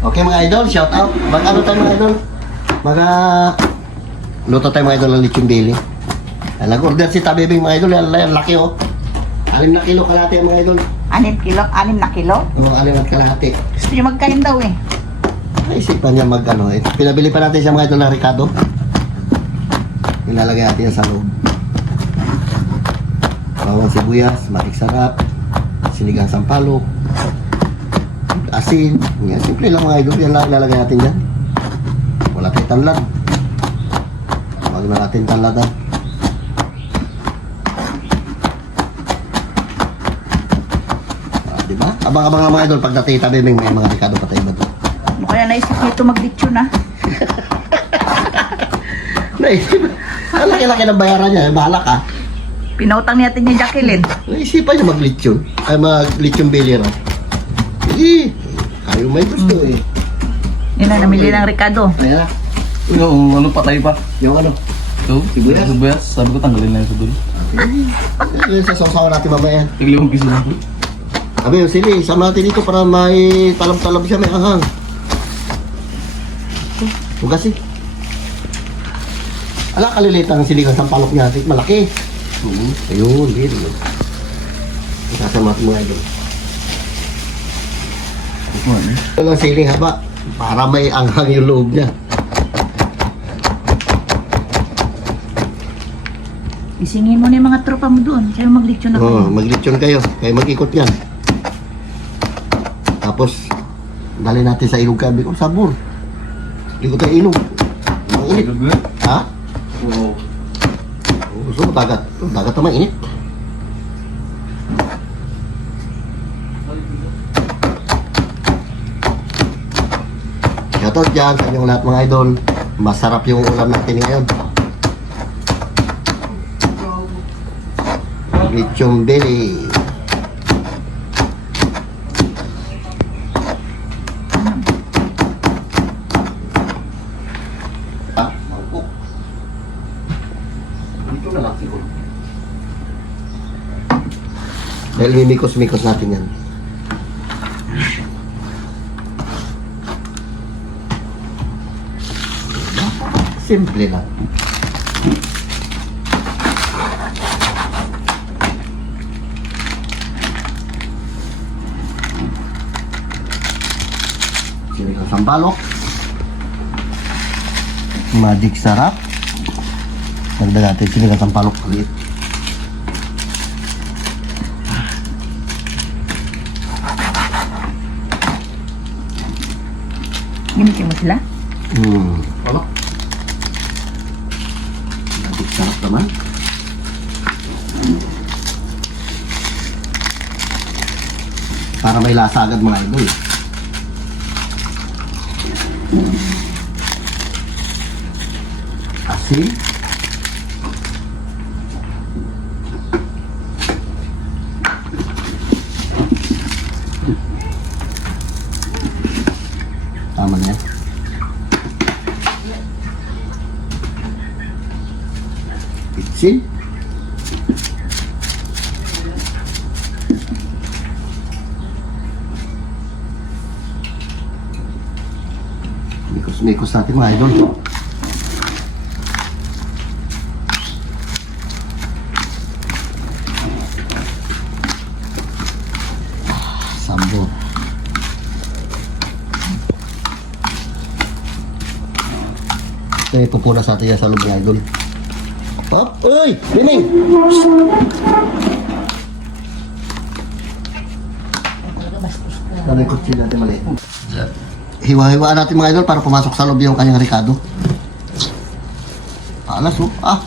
Okay mga idol, shout out. Mag-ano tayo mga idol? Luto tayo mga idol ng lechon belly. Nag-order si Tabibing mga idol. Yan, laki oh. 6 na kilo kalahati mga idol. 6 na kilo? Oo, 6 at kalahati. Gusto niyo magkain daw eh. Naisipan niya mag-ano eh. Pinabili pa natin siya mga idol ng Ricardo. Nilalagay natin yan sa loob. Bawang sibuyas, matik sarap, sinigang sampalok, asin. Yan, simple lang mga idol. Yan lang ilalagay natin dyan. Wala tayong tanlad. Wag na natin tanladan. Diba? Abang-abang lang mga idol. Pag natita biming may mga Ricardo pa tayo ba doon? Kaya naisip nito mag-lechon ah. Naisip. Ang laki-laki ng bayaran niya. Bahala ka. Pinautang natin ni Jacqueline. Naisipan niya mag-lechon. Ay mag-lechon belly raw. Eh, kayo may gusto eh. Yun na, namili ng Ricardo. Kaya, Yung ano patay pa. yung ano. So, Sibuyas? Sibuyas. Sabi ko tanggalin lang yung sibuyas. Yung sa sausawan natin mamaya yan. Tigli piso lang po. Sabi yung sili, sama natin dito para may talam-talam siya, may anghang. Tugas eh. Ala, kaliliit ang siligang sampalok niya. Malaki. Ayun, din. Kasama ito mga idol. Ito lang siling haba. Para may anghang yung loob niya. Isingin mo na yung mga tropa mo doon. Sa'yo mag-lechon ako. Oo, maglitsyon kayo. Kayo mag-ikot yan. Tapos, dali natin sa ilog kabi ko. Sabor. Likot ang ilog. Ang init. Ha? Wow. Gusto mo dagat. Dagat naman init. Shoutout dyan sa inyong lahat mga idol. Masarap yung ulam natin ngayon. Lechon belly. Mangkok. Dito na lang siguro. Dahil mimikos-mikos natin yan. Simple lang. Sinigang sampalok. Magic sarap. Dagdag natin sinigang sampalok ulit. Ginitin mo sila? Ano? Magic sarap naman. Para may lasa agad mga idol. Asin. Tama na yan. Pitsin. Mikos-mikos natin mga idol. Sambot. Ito pupunas natin yan sa loob ng idol. Hop! Uy! Bining! Ano yung kutsi natin maliit? Hiwa-hiwaan natin mga idol para pumasok sa loob yung kanyang Ricardo. Alas oh! Ah!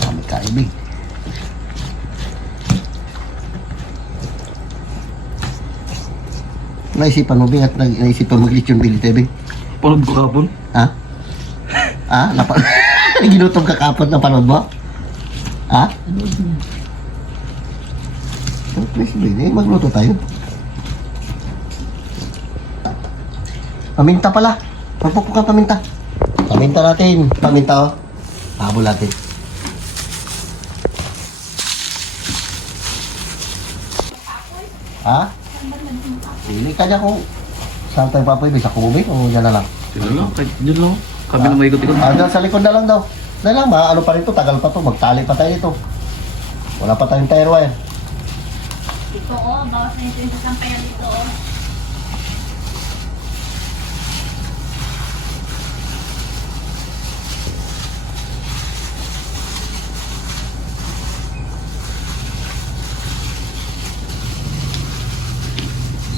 Kami kaibig. Naisipan mo, Bing, at naisipan mag-lechon belly, Bing? Panood ko kapon. Ha? Ha? Ginutom ka kapot na panood mo? Ha? Please, Bing, magluto tayo. Paminta pala. Pagpukpuk ka paminta. Paminta natin. Paminta, oh. Habol natin. Ha? Pili ka dyan kung saan tayo papayos. Sa kubi o dyan na lang? Sino lang? Kahit yun lang. Kami na may ikot-ikot. Dyan sa likod na lang daw. Dahil lang, ano pa rin to, tagal pa to. Magtali pa tayo dito. Wala pa tayong tire wire. Dito bawas na ito yung sasampayan dito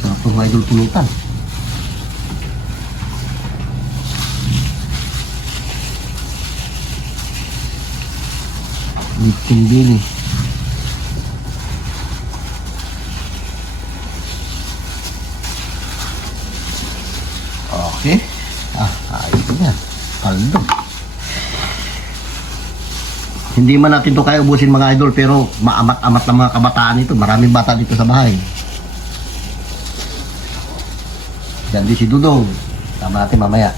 Sarap ng mga idol pulutan. Bikin bili. Oke. Ayos na. Kaldo. Hindi man natin to kaya ubusin mga idol, pero maamat-amat ng mga kabataan ito. Maraming bata dito sa bahay. Diyan di si Dudong. Tama natin mamaya.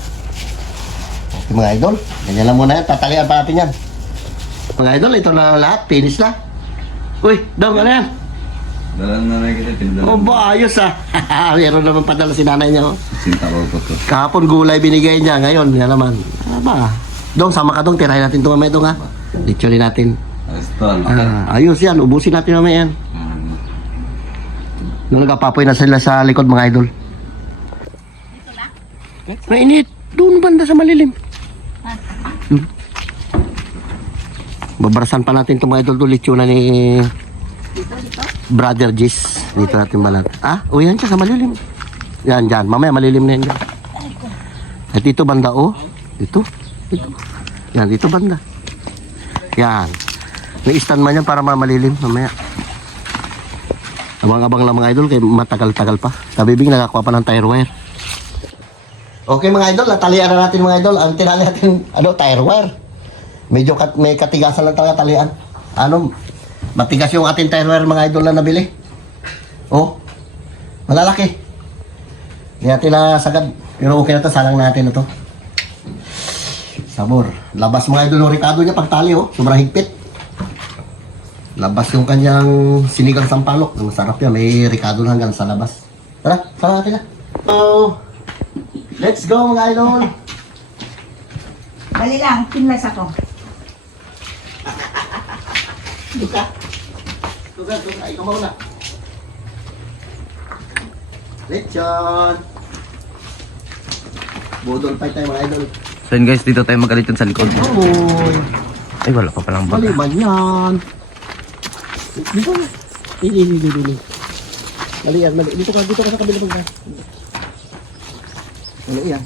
Okay mga idol. Ganyan lang muna yan. Tatalian pa natin yan. Mga idol, ito na lahat. Finish na. Uy, Dong, ano yan? Dalang nanay kita, pinadala. Oh, ba, ayos ah. Meron naman padala si nanay niya. Oh. Sinta ko to. Kahapon gulay binigay niya. Ngayon, yan naman. Ano ba? Dong, sama ka Dong. Tirahin natin ito mamaya Dong ha. Literally natin. Astol. Ayos yan. Ubusin natin mamaya yan. Nung nagpapapoy na sila sa likod mga idol. Mainit. Doon banda sa malilim. Babarasan pa natin itong mga idol ulit yun na ni Brother Jis. Dito natin balat. O yan siya sa malilim. Yan, dyan. Mamaya malilim na yan dyan. At dito banda, Ito. Yan, dito banda. Yan. May stand man yan para malilim. Mamaya. Abang-abang lang mga idol kaya matagal-tagal pa. Kabibing nakakuha pa ng tire wire. Okay mga idol, natalian na natin mga idol. Ang tinali natin, tire wire. Medyo may katigasan lang talaga talian. Matigas yung ating tire wire mga idol na nabili. Malalaki. Hindi natin na sagad. Pero okay na to, salang natin na to. Sabor. Labas mga idol yung ricado niya pagtali sobrang higpit. Labas yung kanyang sinigang sampalok. Masarap yan, may ricado na hanggang sa labas. Tara, salang natin na. Let's go mga idol. Dali lang, pinlas ako. Tuga. Ikaw mauna. Lechon. Budol pa tayo mga idol. So yun guys, dito tayo magalitan sa likod. Uy. Ay, wala pa palang baga. Maliban yan. Dito na. Dili. Mali yan. Dito ka sa kabila pagka. Mali yan.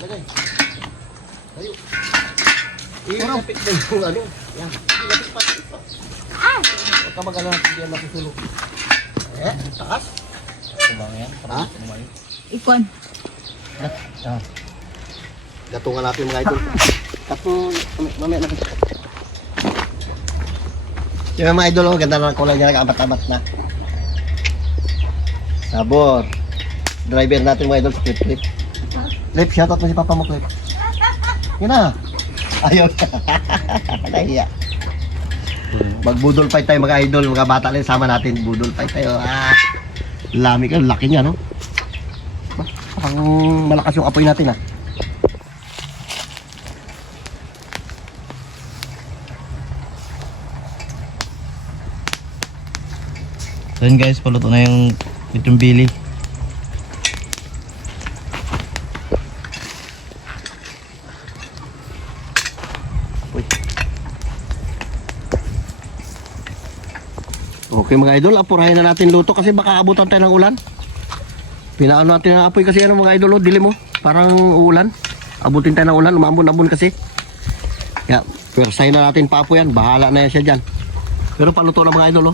Lagay. Tayo. Ilapit na yung Yan. Ilapit pa. Huwag ka mag-alala. Hindi yan makisulog. Taas. Ha? Ikon. Gatungan natin mga idol. Tapos, mamaya natin. Yung mga idol, ganda na kulay niya, nag-abat-abat na. Sabor. Driver natin mga idol, Clip. Clip, shoutout mo si Papa mo, Clip. Yun na. Ayun. Nahiya. Magbudol fight tayo mga idol, mga bata lang sama natin. Budol fight tayo. Lami ka, laki niya, no? Parang malakas yung apoy natin, So yun guys, paluto na yung itong bili. Okay mga idol, apurahin na natin luto kasi baka abutan tayo ng ulan. Pinaano natin ang apoy kasi mga idol, dilim parang ulan. Abutin tayo ng ulan, umambon-ambon kasi. Kaya, persahin na natin pa yan, bahala na yan siya dyan. Pero paluto na mga idol,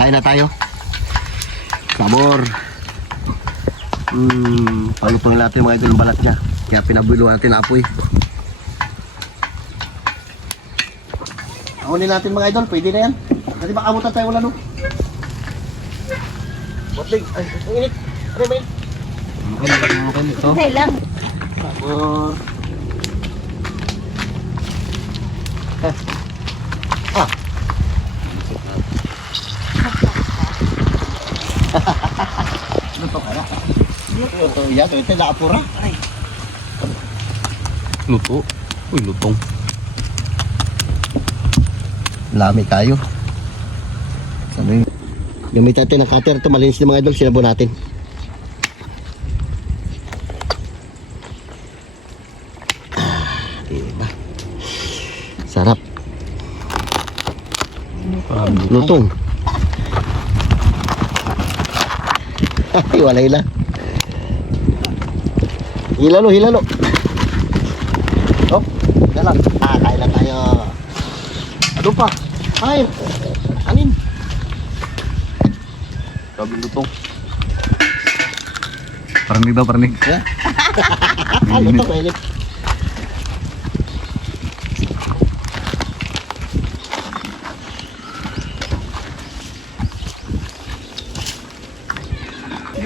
kain na tayo. Sabor. Paluto na natin mga idol ang balat niya. Kaya pinabulo natin ang apoy. Ahunin natin mga idol, pwede na yan. Kasi baka abutan tayo ulan, Botlig, ay, ang init. Ano ba yun? Okay ito. Okay lang. Sabor. Iya, ito nakapura. Luto. Uy, lutong. Lami tayo. Sabi, gamit natin ng cutter ito, malinis ng mga idol, sinabo natin. Diba? Sarap. Lutong. Ay, walay na. Hilalo, hilalo. Oh, dalang. Kain na tayo. Ano pa? Kain. Kanin. Grabe lutong. Parnig daw, parnig. Ya. Lutong, mainit.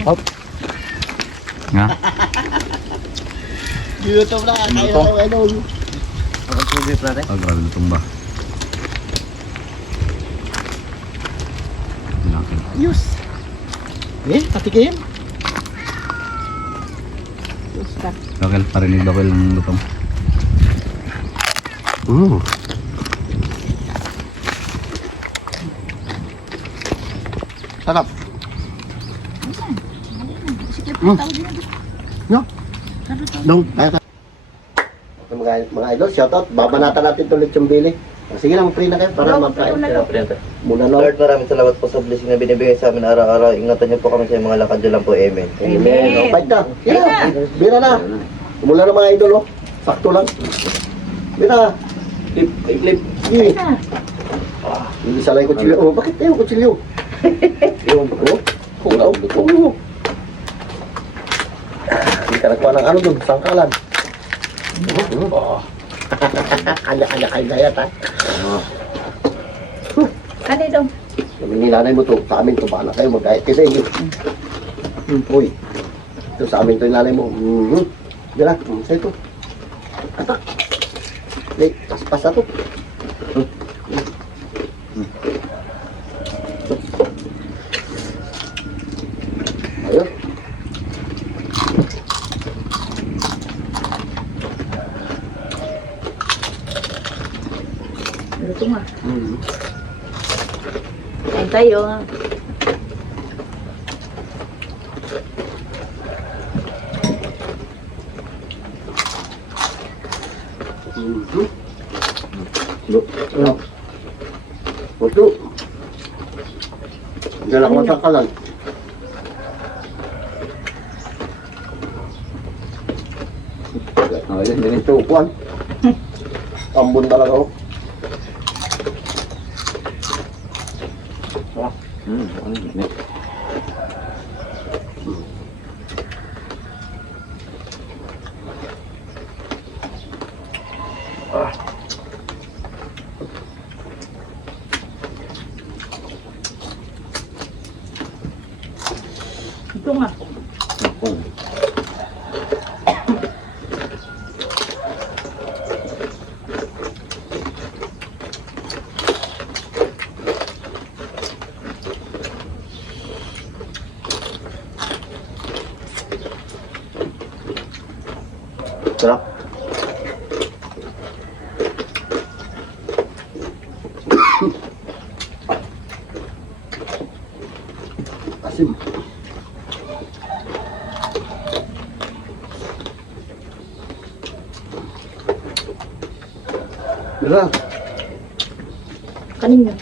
Hop. Nga. YouTube na. Kain na tayo, idol. Oh, grabe lutong ba? Laki. Yus. Eh, patikim. Bakil, parinig bakil ng lutong. Sarap. Sige, Mm. tawag din natin. No? Kado to. Dong, kaya ka. Mga idol, shoutout. Babanatan natin ito ulit yung bili. Sige lang, free na kayo para makain. Muna no. Lord, maraming salamat po sa blessing na binibigay sa amin araw-araw. Ingatan niyo po kami sa mga lakad niyo lang po. Amen. Amen. Oh, fight na. Bira. Bira na. Mula na mga idol, oh. Sakto lang. Bira. Clip, clip. Sige. Na. Hindi salay kutsilyo. Oh, bakit tayo kutsilyo? Yung, oh. Kung oh. Hindi ka nagkuha ng ano dun, sangkalan. Oh. Kanya-kanya kayo gayat, ha? Kani daw. Kami nilanay mo to, sa amin to, bala kayo, mag-gayat kayo sa inyo. Uy. Ito sa amin to yung nanay mo. Dila, sa ito. Atak. Wait, paspas na to. Ayun. Luto nga. Kain tayo. Puto. Dala ko sa kalan. Ayun, ganito kuwan. Tambon talaga ako. Ito nga. Sarap. Asim. Mira. Kanin nga.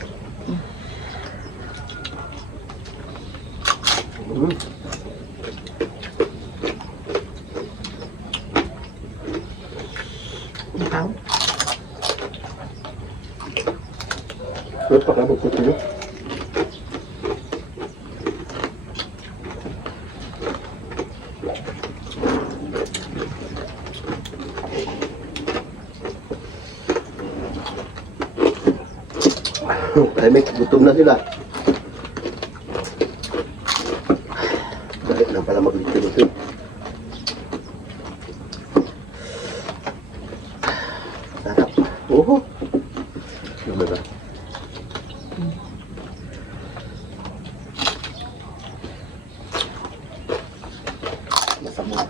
Ikaw? Ba't pa kabog ko sa'yo? Tahimik, gutom na sila. Balik lang pala maglito-lito. Sarap. Oo. Ano ba? Masama.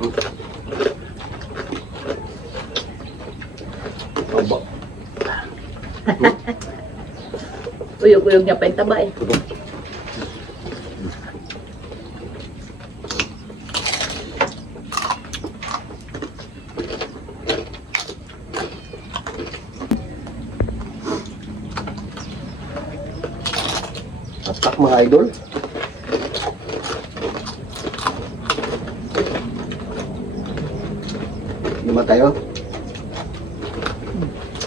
Aba. Uyog-uyog niya pa yung taba eh. Atak mga idol. Lima tayo.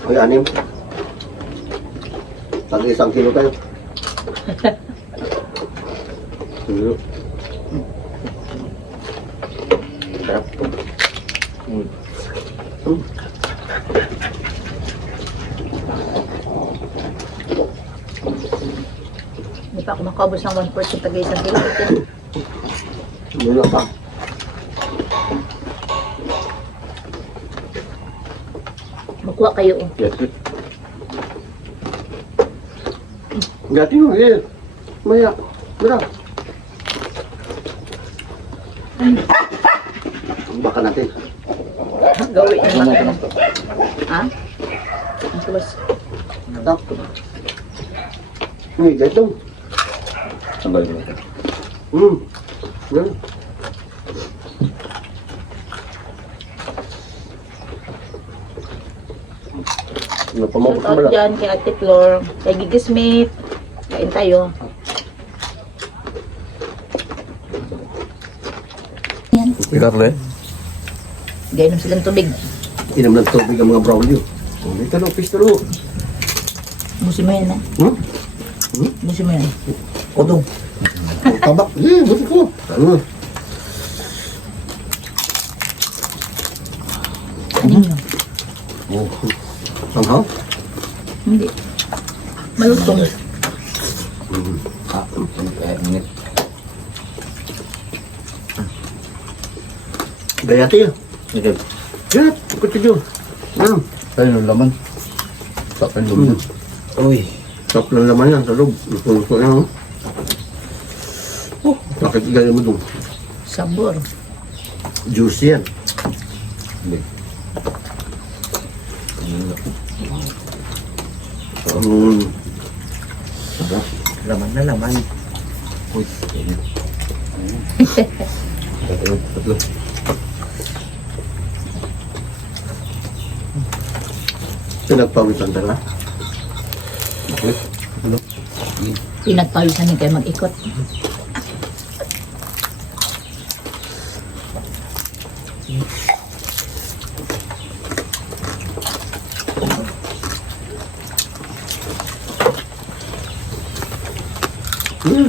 Uy, 6. Tag 1 kilo tayo. Kilo. Sarap. Hindi pa ako makaubos ng 1/4 yung tagay sa kilo. Mula pa. Makuha kayo. Oh. Yes. Gati mo, eh. Maya. Mira. Baka natin. Gawin na lang ito. Ha? Ang tuwas. Tak. Uy, gato. Sabay mo. Yan. Ano pa mo? Shout out dyan kay Ate Flor, kay Gigi Smith. Kain tayo. Yan. Ikarle? Gainom silang tubig. Inom ng tubig ang mga brown yun. Dito no, pistolo. Busin mo yan ha. Hmm? Busin mo yan. Kodong. Ang tabak. Buti ko. Ano? Kanin nyo. Oh. Somehow? Hindi. Malutong. Init. Gayati yun. Okay. Yan, kutidyo. Yan. Ayun yung laman. Sakit yung laman. Uy. Sarap ng laman yan sa loob. Luto yan. Oh, bakit ganyan mo doon? Sabor. Juicy yan. Hindi. Laman na laman. Uy. Init. Tatlo. Pinagpawisan talaga. Pinagpawisan din kayo mag-ikot.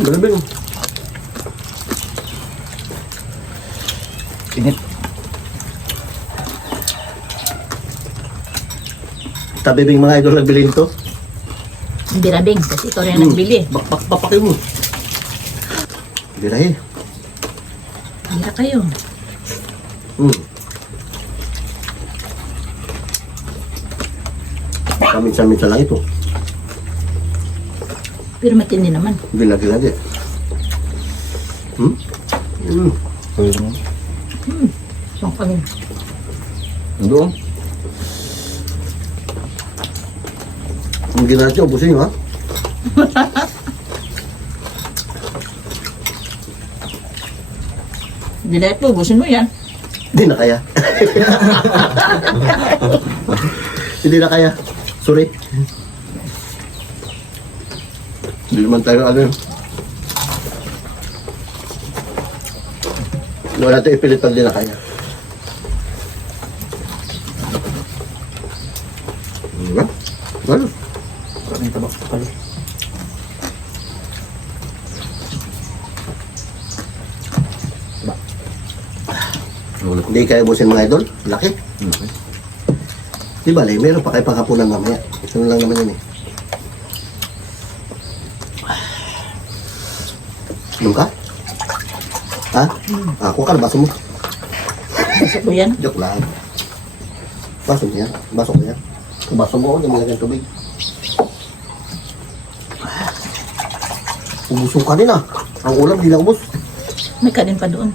Malabing. Init. Tabibing mga idol nagbilhin to. Hindi rabing, kasi ito rin nagbili. Papakin mo. Birahe. Hira kayo. Kaminsan-minsan lang ito. Pero matindi naman. Hindi lagi-lagi. Ayun mo. So, kami. Doon. Ang ginasya, ubusin nyo ha. Hindi na ito, ubusin mo yan. Hindi na kaya. Hindi na kaya. Sorry. Hindi naman tayo ano. Wala natin ipilit pag di na kaya. Diba? Ano? Kain tabak sa palo. Hindi kaya ubusin mga idol. Laki. Di ba, meron pa kayo panghapunan mamaya. Ito lang naman yun eh. Inom ka? Ha? Ako ka na, baso mo. Gusto ko yan. Joke lang. Baso mo yan. Baso ko yan. Kung baso mo ako, nilagyan tubig. Ubusong ka din ah. Ang ulam, di lang ubus. May kanin pa doon.